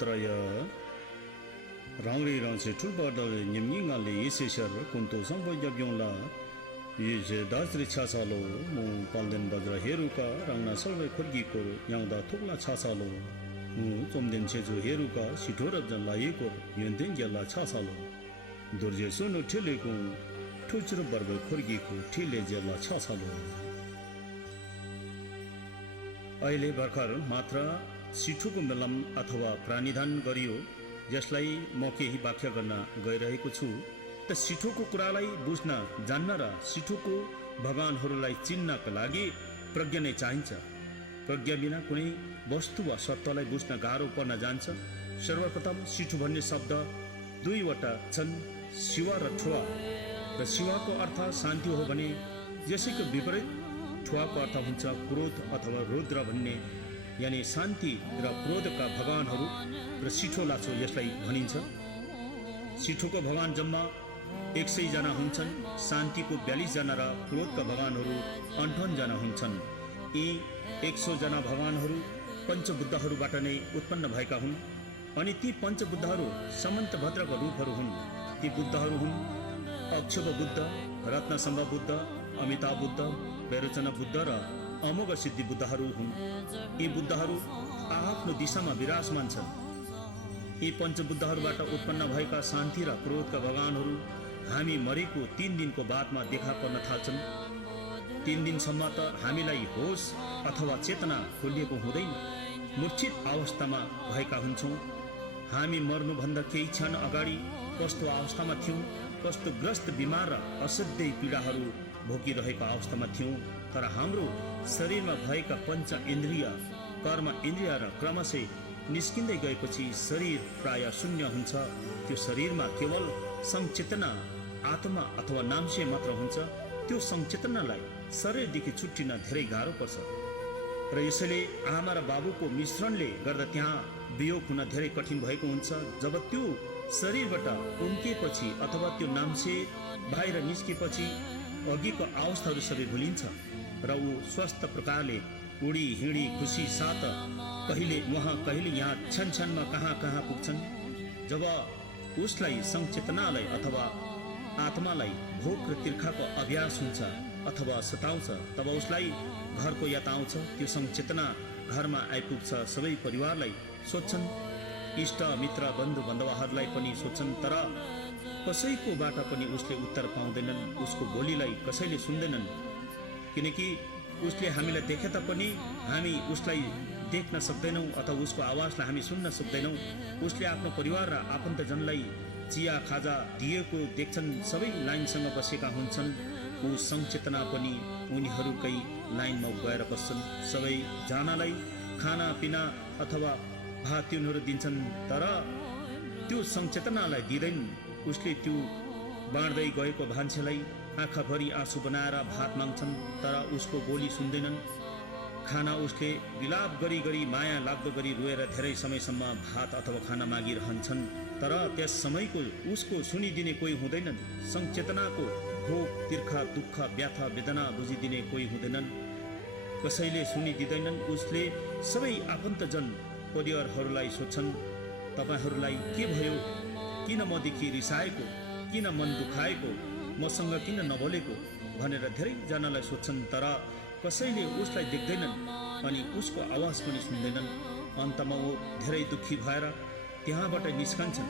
तरय रांगरी रांचे ठुलबादल निम्निङाले येसेसर कुन्तो संबयज्ञला ये दासरी छासालो मु पाल्देन बज्र हेरुका रांगना सल्वे खर्गीको याङदा थोक्ला छासालो मु चोमदेन छेजु हेरुका सिठोरब जन लायेको यन्देन गेला छासालो दुर्जे सोनो ठेलेको ठुचर बर्ब खर्गीको ठेले जेला छासालो अहिले भर्खर मात्र सिठोको मेलम अथवा प्राणीदान गरियो जसलाई म केही व्याख्या गर्न गइरहेको छु त सिठोको कुरालाई बुझ्न जान्न र सिठोको भगवानहरूलाई चिन्नका लागि प्रज्ञा नै चाहिन्छ। प्रज्ञा बिना कुनै वस्तु वा सत्तालाई बुझ्न गाह्रो पर्न जान्छ। सर्वप्रथम सिठो भन्ने शब्द दुईवटा छन्, शिवा र ठुवा। र शिवाको अर्थ शान्ति हो भने यसैको विपरीत ठुवाको अर्थ हुन्छ क्रोध अथवा रुद्र भन्ने, यानि शान्ति र क्रोधका भगवानहरू र सिठो लाछो यसलाई भनिन्छ। सिठोको भगवान जम्मा 100 जना हुन्छन्, शान्तिको 42 जना र क्रोधका भगवानहरू 58 जना हुन्छन्। यी 100 जना भगवानहरू पञ्चबुद्धहरूबाट नै उत्पन्न भएका हुन् अनि ती पञ्चबुद्धहरू समन्तभद्रका रूपहरू हुन्। ती बुद्धहरू हुन् अक्षोभ बुद्ध, रत्नसम्भ बुद्ध, अमिताभ बुद्ध, वैरोचना बुद्ध र अमोघ सिद्धि बुद्धहरू हुन्। यी बुद्धहरू आफ्नो दिशामा विराजमान छन्। यी पञ्चबुद्धहरूबाट उत्पन्न भएका शान्ति र क्रोधका भगवानहरू हामी मरेको 3 दिनको बादमा देखा पर्न थाल्छन्। 3 दिनसम्म त हामीलाई होस अथवा चेतना खोलिएको हुँदैन, मूर्छित अवस्थामा भएका हुन्छौँ। हामी मर्नुभन्दा केही क्षण अगाडि कस्तो अवस्थामा थियौँ, कस्तो ग्रस्त बिमार र असाध्यै पीडाहरू भोगिरहेको अवस्थामा थियौँ। तर हाम्रो शरीरमा भएका पञ्च इन्द्रिय, कर्म इन्द्रिय र क्रमशः निस्किँदै गएपछि शरीर प्राय शून्य हुन्छ। त्यो शरीरमा केवल संचेतना आत्मा अथवा नामसे मात्र हुन्छ। त्यो संचेतनालाई शरीरदेखि छुट्टिन धेरै गाह्रो पर्छ र यसैले आमा र बाबुको मिश्रणले गर्दा त्यहाँ वियोग हुन धेरै कठिन भएको हुन्छ। जब त्यो शरीरबाट उम्किएपछि अथवा त्यो नामसे बाहिर निस्केपछि अघिको अवस्थाहरू सबै भुलिन्छ र ऊ स्वस्थ प्रकारले उडी हिँडी खुसी साथ कहिले वहाँ कहिले यहाँ क्षण कहाँ कहाँ पुग्छन्। जब उसलाई संचेतनालाई अथवा आत्मालाई भोक र तिर्खाको अभ्यास हुन्छ अथवा सताउँछ, तब उसलाई घरको याद आउँछ। त्यो संचेतना घरमा आइपुग्छ। सबै परिवारलाई सोध्छन्, इष्ट मित्र बन्धु बान्धवहरूलाई पनि सोध्छन्, तर कसैकोबाट पनि उसले उत्तर पाउँदैनन्। उसको बोलीलाई कसैले सुन्दैनन्, किनकि उसले हामीलाई देखे तापनि हामी उसलाई देख्न सक्दैनौँ अथवा उसको आवाजलाई हामी सुन्न सक्दैनौँ। उसले आफ्नो परिवार र आफन्तजनलाई चिया खाजा दिएको देख्छन्, सबै लाइनसँग बसेका हुन्छन्। ऊ संचेतना पनि उनीहरूकै लाइनमा गएर बस्छन्। सबै जनालाई खाना पिना अथवा भात तिउनहरू दिन्छन्, तर त्यो संचेतनालाई दिँदैन। उसले त्यो बाँड्दै गएको भान्सेलाई आँखाभरि आँसु बनाएर भात माग्छन्, तर उसको बोली सुन्दैनन्। खाना उसले विलाप गरी गरी माया लाग्दो गरी रोएर धेरै समयसम्म भात अथवा खाना मागिरहन्छन्, तर त्यस समयको उसको सुनिदिने कोही हुँदैनन्। संचेतनाको भोग तिर्खा दुःख व्यथा वेदना बुझिदिने कोही हुँदैनन्, कसैले सुनिदिँदैनन्। उसले सबै आफन्तजन परिवारहरूलाई सोध्छन्, तपाईँहरूलाई के भयो, किन मदेखि रिसाएको, किन मन दुखाएको, मसँग किन नबोलेको भनेर धेरैजनालाई सोध्छन्, तर कसैले उसलाई देख्दैनन् अनि उसको आवाज पनि सुन्दैनन्। अन्तमा ऊ धेरै दुःखी भएर त्यहाँबाट निस्कन्छन्।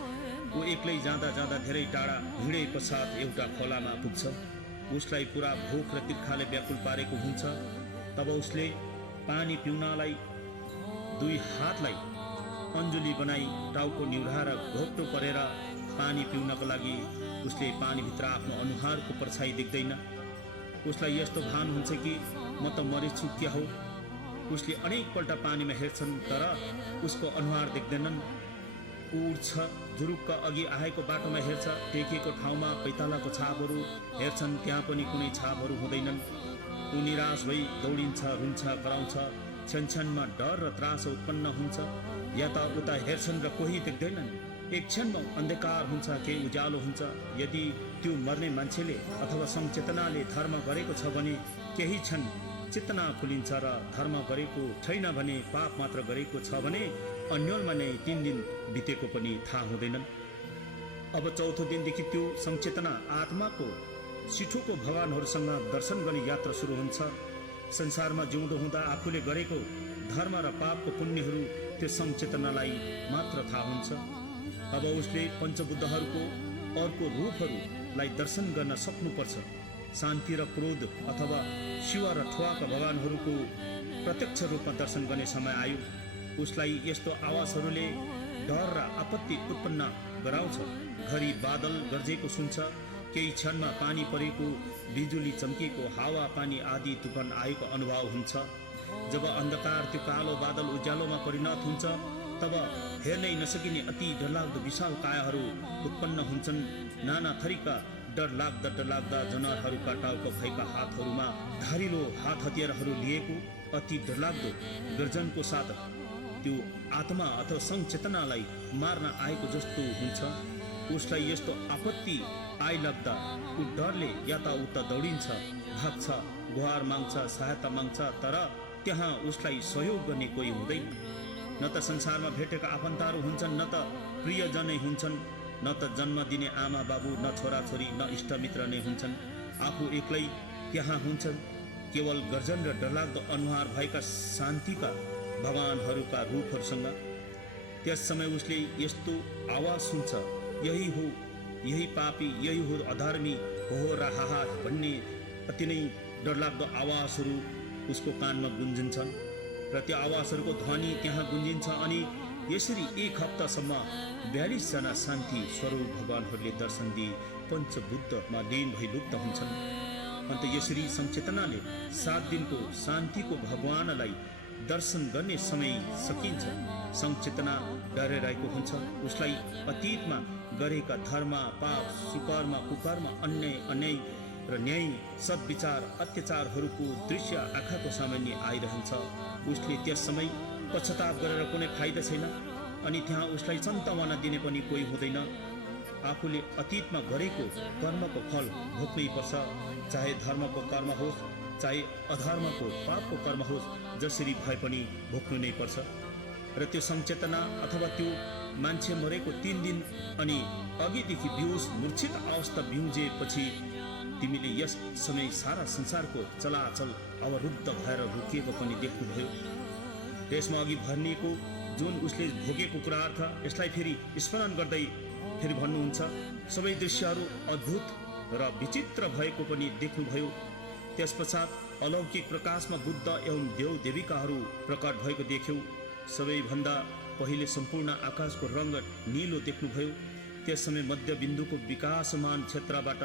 ऊ एक्लै जाँदा जाँदा धेरै टाढा हिँडे पश्चात एउटा खोलामा पुग्छ। उसलाई पुरा भोक र तिर्खाले व्याकुल पारेको हुन्छ। तब उसले पानी पिउनलाई 2 हातलाई अन्जुली बनाई टाउको निहुराएर घोप्टो परेर पानी पिउनको लागि उसले पानीभित्र आफ्नो अनुहारको परछाइ देख्दैन। उसलाई यस्तो भान हुन्छ कि म त मरेछु क्या हो। उसले अनेकपल्ट पानीमा हेर्छन्, तर उसको अनुहार देख्दैनन्। ऊ उठ्छ, झुरुक्क अघि आएको बाटोमा हेर्छ, टेकेको ठाउँमा पैतालाको छापहरू हेर्छन्, त्यहाँ पनि कुनै छापहरू हुँदैनन्। ऊ निराश भई दौडिन्छ, रुन्छ, कराउँछ। क्षणमा डर र त्रास उत्पन्न हुन्छ। यता उता हेर्छन् र कोही देख्दैनन्। एक क्षणमा अन्धकार हुन्छ, केही उज्यालो हुन्छ। यदि त्यो मर्ने मान्छेले अथवा संचेतनाले धर्म गरेको छ भने केही क्षण चेतना खुलिन्छ र धर्म गरेको छैन भने पाप मात्र गरेको छ भने अन्यलमा नै 3 दिन बितेको पनि थाहा हुँदैनन्। अब चौथो दिनदेखि त्यो संचेतना आत्माको सिठोको भगवानहरूसँग दर्शन गर्ने यात्रा सुरु हुन्छ। संसारमा जिउँदो हुँदा आफूले गरेको धर्म र पापको पुण्यहरू त्यो संचेतनालाई मात्र थाहा हुन्छ। अब उसले पञ्चबुद्धहरूको अर्को रूपहरूलाई दर्शन गर्न सक्नुपर्छ। शान्ति र क्रोध अथवा शिव र ठुवाका भगवानहरूको प्रत्यक्ष रूपमा दर्शन गर्ने समय आयो। उसलाई यस्तो आवाजहरूले डर र आपत्ति उत्पन्न गराउँछ। घरि बादल गर्जेको सुन्छ, केही क्षणमा पानी परेको, बिजुली चम्केको, हावा पानी आदि तुफान आएको अनुभव हुन्छ। जब अन्धकार त्यो कालो बादल उज्यालोमा परिणत हुन्छ तब हेर्नै नसकिने अति डरलाग्दो विशाल कायाहरू उत्पन्न हुन्छन्। नाना थरीका डरलाग्दा जनावरहरूका टाउको भएका हातहरूमा धारिलो हात हतियारहरू लिएको अति डरलाग्दो गर्जनको साथ त्यो आत्मा अथवा संचेतनालाई मार्न आएको जस्तो हुन्छ। उसलाई यस्तो आपत्ति आइलाग्दा ऊ डरले यताउता दौडिन्छ, भाग्छ, गुहार माग्छ, सहायता माग्छ, तर त्यहाँ उसलाई सहयोग गर्ने कोही हुँदैन। न त संसारमा भेटेका आफन्तहरू हुन्छन्, न त प्रियजनै हुन्छन्, न त जन्म दिने आमा बाबु, न छोराछोरी, न इष्टमित्र नै हुन्छन्। आफू एक्लै त्यहाँ हुन्छन्, केवल गर्जन र डरलाग्दो अनुहार भएका शान्तिका भगवानहरूका रूपहरूसँग। त्यस समय उसले यस्तो आवाज सुन्छ, यही हो, यही पापी, यही हो अधर्मी, हो र हाहा भन्ने अति नै डरलाग्दो आवाजहरू उसको कानमा गुन्जिन्छन् र त्यो आवाजहरूको ध्वनि त्यहाँ गुन्जिन्छ। अनि यसरी 1 हप्तासम्म 42 जना शान्ति स्वरूप भगवानहरूले दर्शन दिए पञ्चबुद्धमा लीन भई लुप्त हुन्छन्। अन्त यसरी संचेतनाले 7 दिनको शान्तिको भगवानलाई दर्शन गर्ने समय सकिन्छ। संचेतना डराइरहेको हुन्छ। उसलाई अतीतमा गरेका धर्म, पाप, सुकर्म, कुकर्म, अन्याय र न्याय, सद्विचार, अत्याचारहरूको दृश्य आँखाको सामान्य आइरहन्छ। उसले त्यस समय पश्चाताप गरेर कुनै फाइदा छैन। अनि त्यहाँ उसलाई सन्तावना दिने पनि कोही हुँदैन। आफूले अतीतमा गरेको कर्मको फल भोग्नै पर्छ, चाहे धर्मको कर्म होस् चाहे अधर्मको पापको कर्म होस्, जसरी भए पनि भोग्नु नै पर्छ। र त्यो संचेतना अथवा त्यो मान्छे मरेको 3 दिन अनि अघिदेखि बेहोस मूर्छित अवस्था बिउजेपछि तिमीले यस समय सारा संसारको चलाचल अवरुद्ध भएर रोकिएको पनि देख्नुभयो। त्यसमा अघि भनिएको जुन उसले भोगेको कुरार्थ यसलाई फेरि स्मरण गर्दै फेरि भन्नुहुन्छ। सबै दृश्यहरू अद्भुत र विचित्र भएको पनि देख्नुभयो। त्यसपश्चात अलौकिक प्रकाशमा बुद्ध एवं देव देविकाहरू प्रकट भएको देख्यौ। सबैभन्दा पहिले सम्पूर्ण आकाशको रङ्ग नीलो देख्नुभयो। त्यस समय मध्यबिन्दुको विकासमान क्षेत्रबाट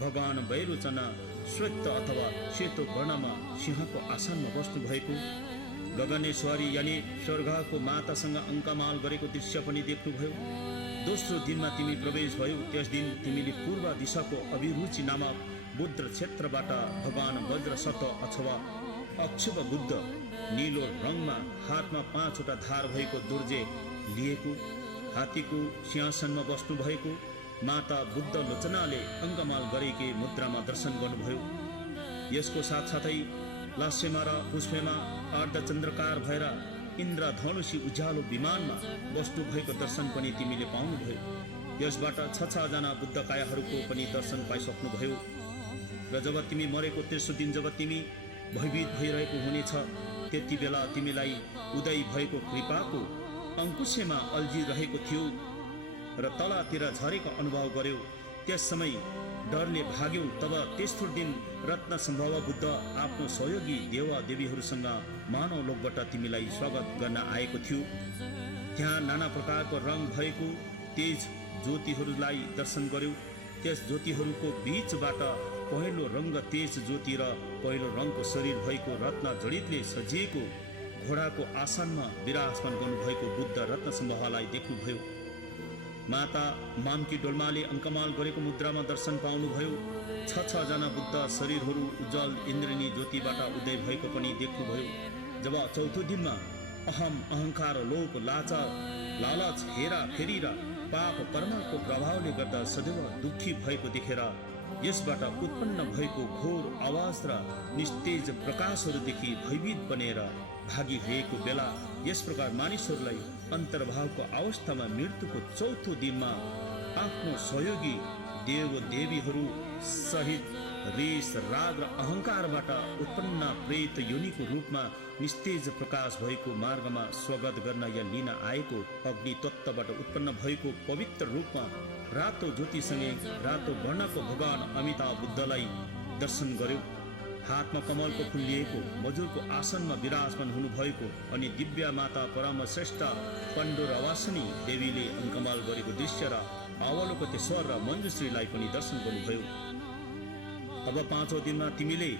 भगवान वैरोचना श्वेत अथवा सेतो वर्णमा सिंहको आसनमा बस्नु भएको, गगनेश्वरी यानि स्वर्गको मातासँग अङ्कमाल गरेको दृश्य पनि देख्नुभयो। दोस्रो दिनमा तिमी प्रवेश भयो। त्यस दिन तिमीले पूर्व दिशाको अभिरुचि नामक बुद्ध क्षेत्रबाट भगवान वज्र सत अथवा अक्षुभ बुद्ध नीलो रङमा हातमा 5वटा धार भएको दुर्जे लिएको, हात्तीको सिंहासनमा बस्नु भएको माता बुद्ध लोचनाले अङ्गमाल गरेकी मुद्रामा दर्शन गर्नुभयो। यसको साथसाथै लास्यमा र पुष्पमा अर्धचन्द्रकार भएर इन्द्रधनुषी उज्यालो विमानमा बस्नु भएको दर्शन पनि तिमीले पाउनुभयो। यसबाट 6 जना बुद्धकायहरूको पनि दर्शन पाइसक्नुभयो। र जब तिमी मरेको तेस्रो दिन जब तिमी भयभीत भइरहेको हुनेछ, त्यति बेला तिमीलाई उदय भएको कृपाको अङ्कुशमा अल्झिरहेको थियो र तलतिर झरेको अनुभव गर्यौ। त्यस समय डरले भाग्यौ। तब तेस्रो दिन रत्न सम्भव बुद्ध आफ्नो सहयोगी देवा देवीहरूसँग मानव लोकबाट तिमीलाई स्वागत गर्न आएको थियो। त्यहाँ नाना प्रकारको रङ भएको तेज ज्योतिहरूलाई दर्शन गर्यौ। त्यस ज्योतिहरूको बीचबाट पहिलो रङ्ग तेज ज्योति र पहिलो रङको शरीर भएको रत्न जडितले सजिएको घोडाको आसनमा विराजमान गर्नुभएको बुद्ध रत्न सम्भवलाई देख्नुभयो। माता मामकी डोल्माले अङ्कमाल गरेको मुद्रामा दर्शन पाउनुभयो। 6 जना बुद्ध शरीरहरू उज्जवल इन्द्रणी ज्योतिबाट उदय भएको पनि देख्नुभयो। जब चौथो दिनमा अहम, अहङ्कार, लोभ, लालच, हेरा फेरी र पाप कर्मको प्रभावले गर्दा सदैव दुखी भएको देखेर यसबाट उत्पन्न भएको घोर आवाज र निस्तेज प्रकाशहरूदेखि भयभीत बनेर भागिरहेको बेला यस प्रकार मानिसहरूलाई अन्तर्भावको अवस्थामा मृत्युको चौथो दिनमा आफ्नो सहयोगी देव देवीहरू सहित रेस राग र अहङ्कारबाट उत्पन्न प्रेत योनिको रूपमा निस्तेज प्रकाश भएको मार्गमा स्वागत गर्न या लिन आएको अग्नि तत्त्वबाट उत्पन्न भएको पवित्र रूपमा रातो ज्योतिसँगै रातो वर्णको भगवान अमिताभ बुद्धलाई दर्शन गर्यो। हातमा कमलको फुल लिएको मजुरको आसनमा विराजमान हुनुभएको अनि दिव्य माता परम श्रेष्ठ पण्डोरवासिनी देवीले अङ्कमाल गरेको दृश्य र अवलोकतेश्वर र मञ्जुश्रीलाई पनि दर्शन गर्नुभयो। अब पाँचौं दिनमा तिमीले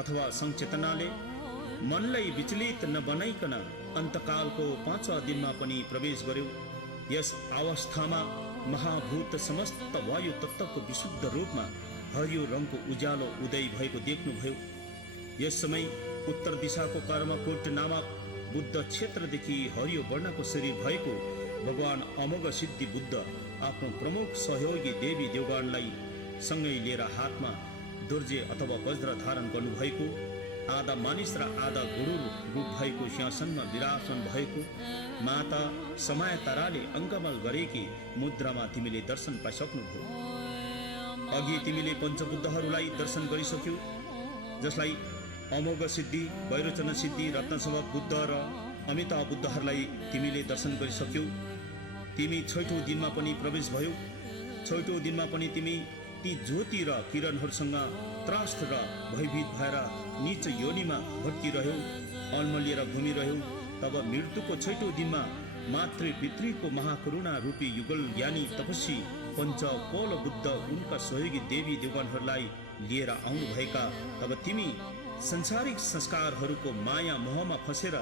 अथवा संचेतनाले मनलाई विचलित नबनाइकन अन्तकालको पाँचौं दिनमा पनि प्रवेश गर्यो। यस अवस्थामा महाभूत समस्त वायु तत्त्वको विशुद्ध रूपमा हरियो रङको उज्यालो उदय भएको देख्नुभयो। यस समय उत्तर दिशाको कर्मकोट नामक बुद्ध क्षेत्रदेखि हरियो वर्णको शरीर भएको भगवान अमोघ सिद्धि बुद्ध आफ्नो प्रमुख सहयोगी देवी देवगणलाई सँगै लिएर हातमा दुर्जे अथवा वज्र धारण गर्नुभएको आधा मानिस र आधा गुरुर रूप भएको सिंहासनमा विराजमान भएको माता समय ताराले अङ्कमाल गरेकी मुद्रामा तिमीले दर्शन पाइसक्नुभयो। अघि तिमीले पञ्चबुद्धहरूलाई दर्शन गरिसक्यौ, जसलाई अमोघ सिद्धि, वैरोचन सिद्धि, रत्नसभ बुद्ध र अमिताभ बुद्धहरूलाई तिमीले दर्शन गरिसक्यौ। तिमी छैठौं दिनमा पनि प्रवेश भयो। छैठौं दिनमा पनि तिमी ती ज्योति र किरणहरूसँग त्रस्त र भयभीत भएर नीच योनिमा भट्किरह्यौ, अल्मलिएर घुमिरह्यौ। तब मृत्युको छैठौं दिनमा मातृ पितृको महाकरुणा रूपी युगल ज्ञानी तपस्वी पञ्चकौल बुद्ध उनका सहयोगी देवी देवगणहरूलाई लिएर आउनुभएका। तब तिमी संसारिक संस्कारहरूको माया मोहमा फसेर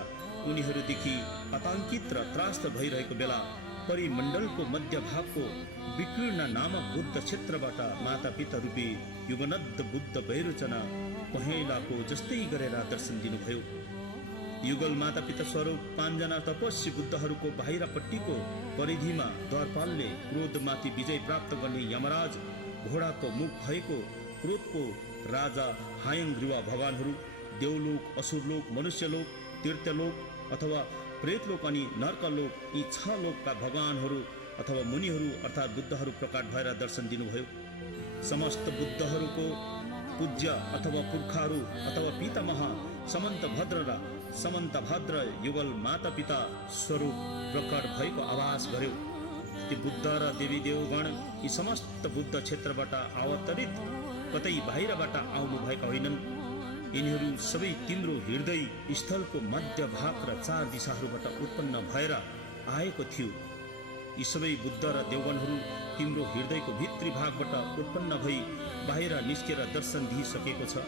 उनीहरूदेखि आतंकित र त्रास्त भइरहेको बेला परिमण्डलको मध्यभागको विकीर्ण नामक बुद्ध क्षेत्रबाट माता पिता रूपी युगनद्ध बुद्ध वैरोचन पहेँलाको जस्तै गरेर दर्शन दिनुभयो। युगल माता पिता स्वरूप पाँचजना तपस्वी बुद्धहरूको बाहिरपट्टिको परिधिमा द्वारपालले क्रोधमाथि विजय प्राप्त गर्ने यमराज घोडाको मुख भएको क्रोधको राजा हायङ्ग्रीवा भगवानहरू, देवलोक, असुरलोक, मनुष्यलोक, तीर्थलोक अथवा प्रेतलोक अनि नर्कलोक, यी 6 लोकका भगवानहरू अथवा मुनिहरू अर्थात् बुद्धहरू प्रकट भएर दर्शन दिनुभयो। समस्त बुद्धहरूको पूज्य अथवा पुर्खाहरू अथवा पितामह समन्तभद्र र समन्तभद्र युगल माता पिता स्वरूप प्रकट भएको आभास गर्यो। ती बुद्ध र देवी देवगण यी समस्त बुद्ध क्षेत्रबाट अवतरित कतै बाहिरबाट आउनुभएका होइनन्। यिनीहरू सबै तिम्रो हृदय स्थलको मध्य भाग र 4 दिशाहरूबाट उत्पन्न भएर आएको थियो। यी सबै बुद्ध र देवगणहरू तिम्रो हृदयको भित्री भागबाट उत्पन्न भई बाहिर निस्केर दर्शन दिइसकेको छ।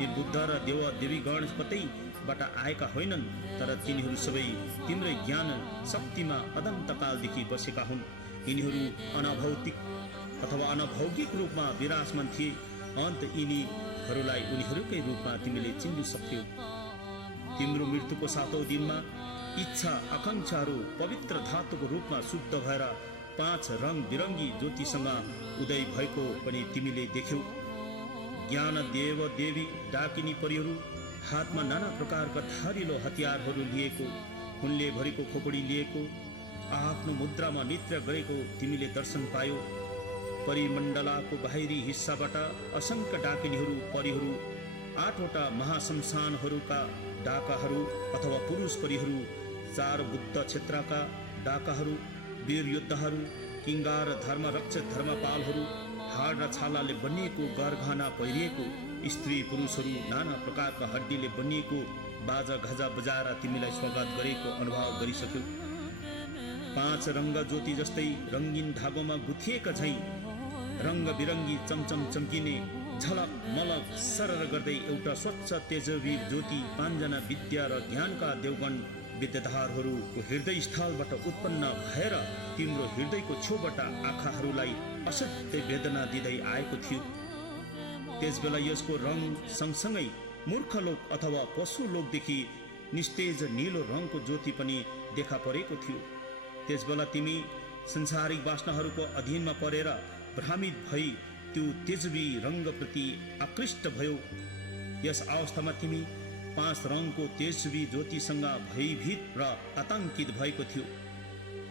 यी बुद्ध र देव देवीगण कतैबाट आएका होइनन्, तर तिनीहरू सबै तिम्रै ज्ञान शक्तिमा अनन्तकालदेखि बसेका हुन्। यिनीहरू अनभौतिक अथवा अनभौगिक रूपमा विराजमान थिए। अन्त यिनीहरूलाई उनीहरूकै रूपमा तिमीले चिन्न सक्यौ। तिम्रो मृत्युको 7औं दिनमा इच्छा आकाङ्क्षाहरू पवित्र धातुको रूपमा शुद्ध भएर 5 रङ बिरङ्गी ज्योतिसँग उदय भएको पनि तिमीले देख्यौ। ज्ञान देव देवी डाकिनी परिहरू हातमा नाना प्रकारका धारिलो हतियारहरू लिएको, खुनले भरेको खोपडी लिएको, आफ्नो मुद्रामा नृत्य गरेको तिमीले दर्शन पायौ। परिमण्डलाको बाहिरी हिस्साबाट असङ्ख्य डाकिनीहरू परिहरू, 8वटा महाशमशानहरूका डाकाहरू अथवा पुरुष परिहरू, 4 बुद्ध क्षेत्रका डाकाहरू, वीर योद्धाहरू, किङ्गार धर्मरक्षक धर्मपालहरू, हाड र छालाले बनिएको गरगहना पहिरिएको स्त्री पुरुषहरू, नाना प्रकारका हड्डीले बनिएको बाजा घजा बजाएर तिमीलाई स्वागत गरेको अनुभव गरिसक्यौ। 5 रङ्ग ज्योति जस्तै रङ्गीन धागोमा गुथिएका झैँ रङ्ग बिरङ्गी चमचम चम्किने झलक मलक सरर गर्दै एउटा स्वच्छ तेजवीर ज्योति 5 जना विद्या र ज्ञानका देवगण विद्याधरहरूको हृदय स्थलबाट उत्पन्न भएर तिम्रो हृदयको छेउबाट आँखाहरूलाई असाध्य वेदना दिँदै आएको थियो। त्यसबेला यसको रङ सँगसँगै मूर्खलोक अथवा पशुलोकदेखि निस्तेज नीलो रङको ज्योति पनि देखा परेको थियो। त्यसबेला तिमी संसारिक वासनाहरूको अधीनमा परेर भ्रमित भई त्यो तेजवी रङ्गप्रति आकृष्ट भयो। यस अवस्थामा तिमी 5 रङको तेजवी ज्योतिसँग भयभीत र आतङ्कित भएको थियो।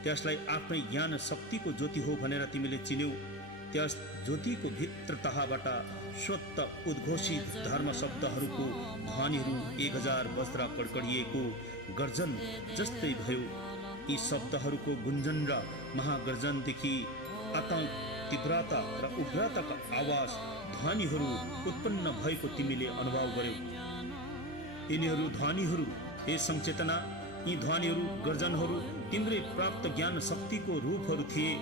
त्यसलाई आफ्नै ज्ञान शक्तिको ज्योति हो भनेर तिमीले चिन्यौ। त्यस ज्योतिको भित्र तहबाट स्वत उद्घोषित धर्म शब्दहरूको ध्वनिहरू 1000 वज्र कड्कडिएको गर्जन जस्तै भयो। यी शब्दहरूको गुन्जन र महागर्जनदेखि आतङ्क, तीव्रता र उग्रताका आवाज ध्वनिहरू उत्पन्न भएको तिमीले अनुभव गर्यौ। यिनीहरू ध्वनिहरू, हे संचेतना, यी ध्वनिहरू, गर्जनहरू तिम्रै प्राप्त ज्ञान शक्तिको रूपहरू थिए।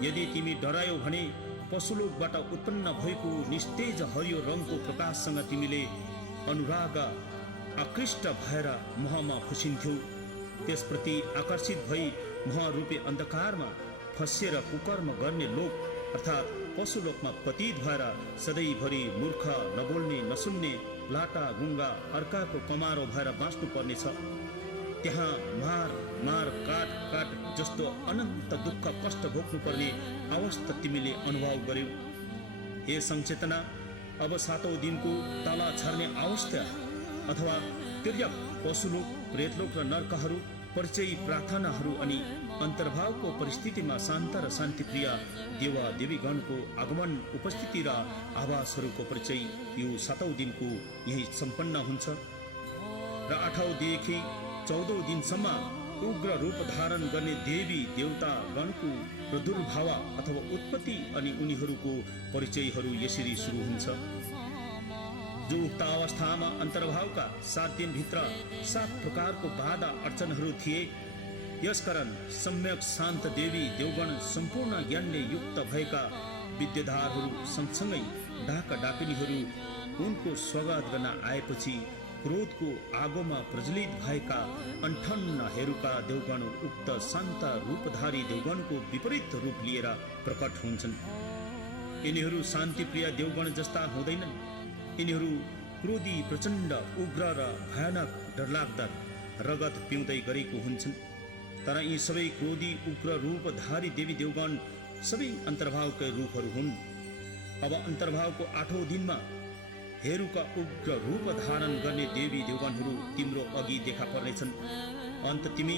यदि तिमी डरायौ भने पशुलोकबाट उत्पन्न भएको निस्तेज हरियो रङको प्रकाशसँग तिमीले अनुराग आकृष्ट भएर मोहमा फसिन्थ्यौ। त्यसप्रति आकर्षित भई मोहरूपी अन्धकारमा फसिएर कुकर्म गर्ने लोक अर्थात् पशुलोकमा पतित भएर सधैँभरि मूर्ख, नबोल्ने, नसुन्ने, लाटा गुङ्गा, अर्काको कमारो भएर बाँच्नु पर्नेछ। त्यहाँ मार मार, काट काट जस्तो अनन्त दुःख कष्ट भोग्नु पर्ने अवस्था तिमीले अनुभव गर्यौ। हे संचेतना, अब 7औं दिनको तला छर्ने अवस्था अथवा तिर्यक, पशुलोक, प्रेतलोक र नर्कहरू, परिचय, प्रार्थनाहरू अनि अन्तर्भावको परिस्थितिमा शान्त र शान्तिप्रिय देवा देवीगणको आगमन, उपस्थिति र आवासहरूको परिचय यो 7औं दिनको यही सम्पन्न हुन्छ। र 8औं देखि 14औं दिनसम्म उग्र रूप धारण गर्ने देवी देवता गणको प्रादुर्भाव अथवा उत्पत्ति अनि उनीहरूको परिचयहरू यसरी सुरु हुन्छ। जो उक्त अवस्थामा अन्तर्भावका 7 दिनभित्र 7 प्रकारको बाधा अडचनहरू थिए। यसकारण सम्यक शान्त देवी देवगण सम्पूर्ण ज्ञानले युक्त भएका विद्याधरहरू सँगसँगै डाका डाकिनीहरू उनको स्वागत गर्न आएपछि क्रोधको आगोमा प्रज्वलित भएका 58 देवगण उक्त शान्त रूपधारी देवगणको विपरीत रूप लिएर प्रकट हुन्छन्। यिनीहरू शान्तिप्रिय देवगण जस्ता हुँदैनन्। यिनीहरू क्रोधी, प्रचण्ड, उग्र र भयानक, डरलाग्दा रगत पिउँदै गरेको हुन्छन्। तर यी सबै क्रोधी, उग्र रूपधारी देवी देवगण सबै अन्तर्भावकै रूपहरू हुन्। अब अन्तर्भावको 8औं दिनमा हेरुका उग्र रूप धारण गर्ने देवी देवगणहरू तिम्रो अघि देखा पर्नेछन्। अन्त तिमी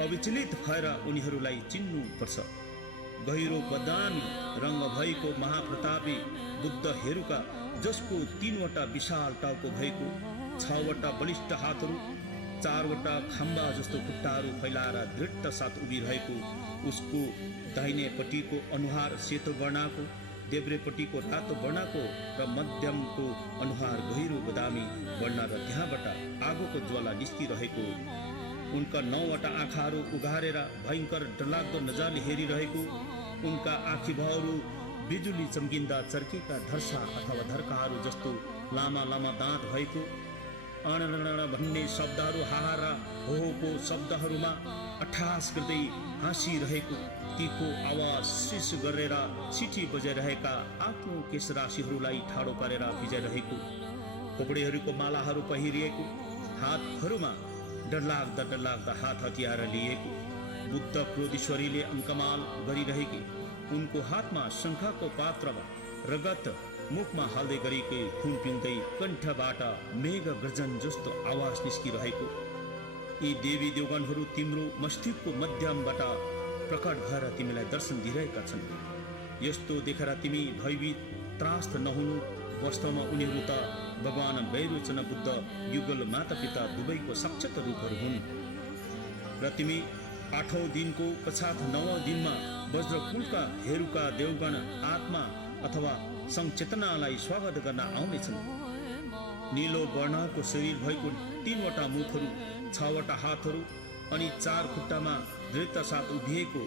अविचलित भएर उनीहरूलाई चिन्नु पर्छ। गहिरो बदामी रङ्ग भएको महाप्रतापी बुद्ध हेरुका, जसको 3वटा विशाल टाउको भएको, 6वटा बलिष्ठ हातहरू, 4वटा खम्बा जस्तो खुट्टाहरू फैलाएर दृढता साथ उभिरहेको, उसको दाहिनेपट्टिको अनुहार सेतो वर्णको, देब्रेपट्टिको रातो वर्णको र मध्यमको अनुहार गहिरो बदामी वर्ण र त्यहाँबाट आगोको ज्वाला निस्किरहेको, उनका 9वटा आँखाहरू उघारेर भयङ्कर डरलाग्दो नजरले हेरिरहेको, उनका आँखीभहरू बिजुली चम्किँदा चर्केका धर्सा अथवा धर्काहरू जस्तो लामा लामा दाँत भएको, अणरण भन्ने शब्दहरू हाहार होको शब्दहरूमा अट्ठास गर्दै हाँसिरहेको, तीको आवाज शिश गरेर सिटी बजाइरहेका आफ्नो केशराशिहरूलाई ठाडो पारेर भिजाइरहेको, खोपडीहरूको मालाहरू पहिरिएको, हातहरूमा डरलाग्दा डरलाग्दा हात हतियार लिएको, बुद्ध क्रोधीश्वरीले अङ्कमाल गरिरहेकी, उनको हातमा शङ्खाको पात्रमा रगत, मुखमा हाल्दै गरेकै खुन पिउँदै कण्ठबाट मेघ गर्जन जस्तो आवाज निस्किरहेको, यी देवी देवगणहरू तिम्रो मस्तिष्कको मध्यमबाट प्रकट भएर तिमीलाई दर्शन दिइरहेका छन्। यस्तो देखेर तिमी भयभीत त्रास्त नहुनु। वास्तवमा उनीहरू त भगवान वैरोचन बुद्ध युगल मातापिता दुवैको साक्षात रूपहरू हुन्। र तिमी 8औं दिनको पश्चात 9औं दिनमा वज्रकुलका हेरुका देवगण आत्मा अथवा संचेतनालाई स्वागत गर्न आउनेछन्। नीलो वर्णको शरीर भएको 3वटा मुखहरू, 6वटा हातहरू अनि 4 खुट्टामा दृढता साथ उभिएको,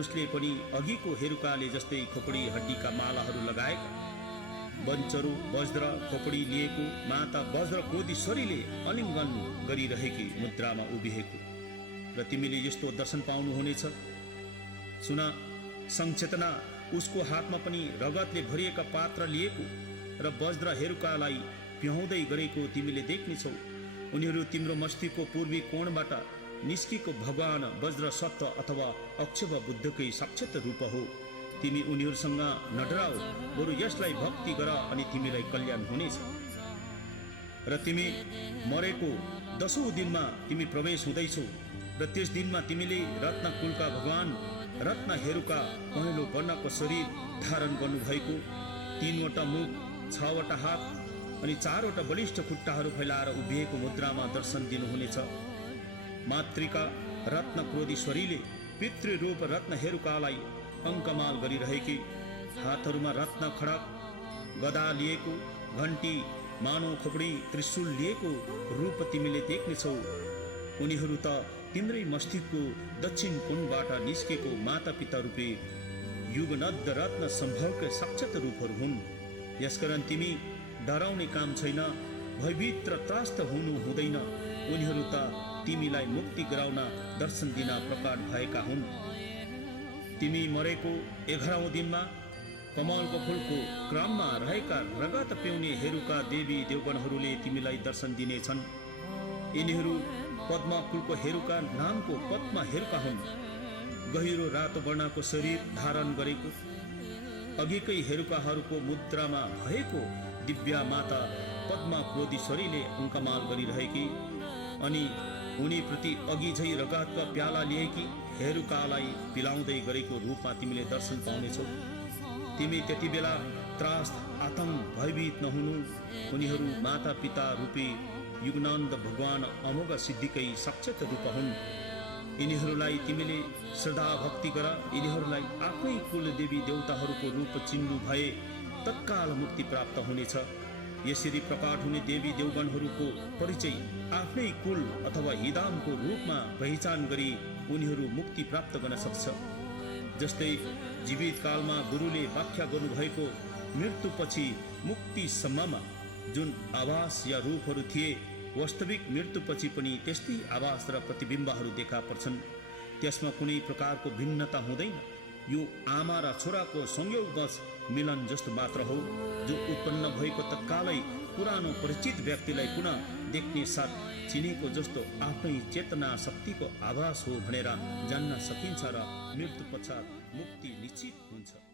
उसले पनि अघिको हेरुकाले जस्तै खोपडी हड्डीका मालाहरू लगाएका, वञ्चरो वज्र खोपडी लिएको माता वज्र क्रोधीश्वरीले अलिङ्गन गरिरहेकी मुद्रामा उभिएको, र तिमीले यस्तो दर्शन पाउनुहुनेछ। सुन संचेतना, उसको हातमा पनि रगतले भरिएका पात्र लिएको र वज्र हेरुकालाई पिहाउँदै गरेको तिमीले देख्नेछौ। उनीहरू तिम्रो मस्तिष्कको पूर्वी कोणबाट निस्केको भगवान वज्र सत्व अथवा अक्षव बुद्धकै साक्षात रूप हो। तिमी उनीहरूसँग नडराऊ, बरु यसलाई भक्ति गर अनि तिमीलाई कल्याण हुनेछ। र तिमी मरेको 10औं दिनमा तिमी प्रवेश हुँदैछौ र त्यस दिनमा तिमीले रत्न कुलका भगवान रत्न हेरुका पहेँलो वर्णको शरीर धारण गर्नुभएको 3वटा मुख, 6वटा हात अनि 4वटा बलिष्ठ खुट्टाहरू फैलाएर उभिएको मुद्रामा दर्शन दिनुहुनेछ। मातृका रत्न क्रोधीश्वरीले पितृरूप रत्न हेरुकालाई अङ्कमाल गरिरहेकी, हातहरूमा रत्न खडक गदा लिएको, घण्टी, मानव खोपडी, त्रिशूल लिएको रूप तिमीले देख्नेछौ। उनीहरू त तिम्रै मस्तिष्कको दक्षिण कोणबाट निस्केको माता पिता रूपी युगनद्ध रत्न सम्भवका साक्षात रूपहरू हुन्। यसकारण तिमी डराउने काम छैन, भयभीत र त्रास्त हुनु हुँदैन। उनीहरू त तिमीलाई मुक्ति गराउन दर्शन दिन प्रकट भएका हुन्। तिमी मरेको 11औं दिनमा कमलको फूलको क्रममा रहेका रगत पिउने हेरुका देवी देवगणहरूले तिमीलाई दर्शन दिनेछन्। यिनीहरू पद्मा कुलको हेरुका नामको पद्मा हेरुका हुन्। गहिरो रातो वर्णको शरीर धारण गरेको, अघिकै हेरुकाहरूको मुद्रामा भएको दिव्या माता पद्मा क्रोधीश्वरीले अङ्कमाल गरिरहेकी अनि उनीप्रति अघि झै रगतका प्याला लिएकी हेरुकालाई पिलाउँदै गरेको रूपमा तिमीले दर्शन पाउनेछौ। तिमी त्यति बेला त्रास, आतंक, भयभीत नहुनु। उनीहरू माता पिता रूपी युगनन्द भगवान अमोघ सिद्धिकै साक्षात रूप हुन्। यिनीहरूलाई तिमीले श्रद्धा भक्ति गर। यिनीहरूलाई आफ्नै कुल देवी देवताहरूको रूप चिन्नु भए तत्काल मुक्ति प्राप्त हुनेछ। यसरी प्रकट हुने देवी देवगणहरूको परिचय आफ्नै कुल अथवा हिदामको रूपमा पहिचान गरी उनीहरू मुक्ति प्राप्त गर्न सक्छ। जस्तै जीवित कालमा गुरुले व्याख्या गर्नुभएको मृत्युपछि मुक्तिसम्ममा जुन आभास या रूपहरू थिए, वास्तविक मृत्युपछि पनि त्यस्तै आभास र प्रतिबिम्बहरू देखा पर्छन्। त्यसमा कुनै प्रकारको भिन्नता हुँदैन। यो आमा र छोराको संयोगवश मिलन जस्तो मात्र हो, जो उत्पन्न भएको तत्कालै पुरानो परिचित व्यक्तिलाई पुनः देख्ने साथ चिनेको जस्तो आफ्नै चेतना शक्तिको आभास हो भनेर जान्न सकिन्छ र मृत्यु पश्चात मुक्ति निश्चित हुन्छ।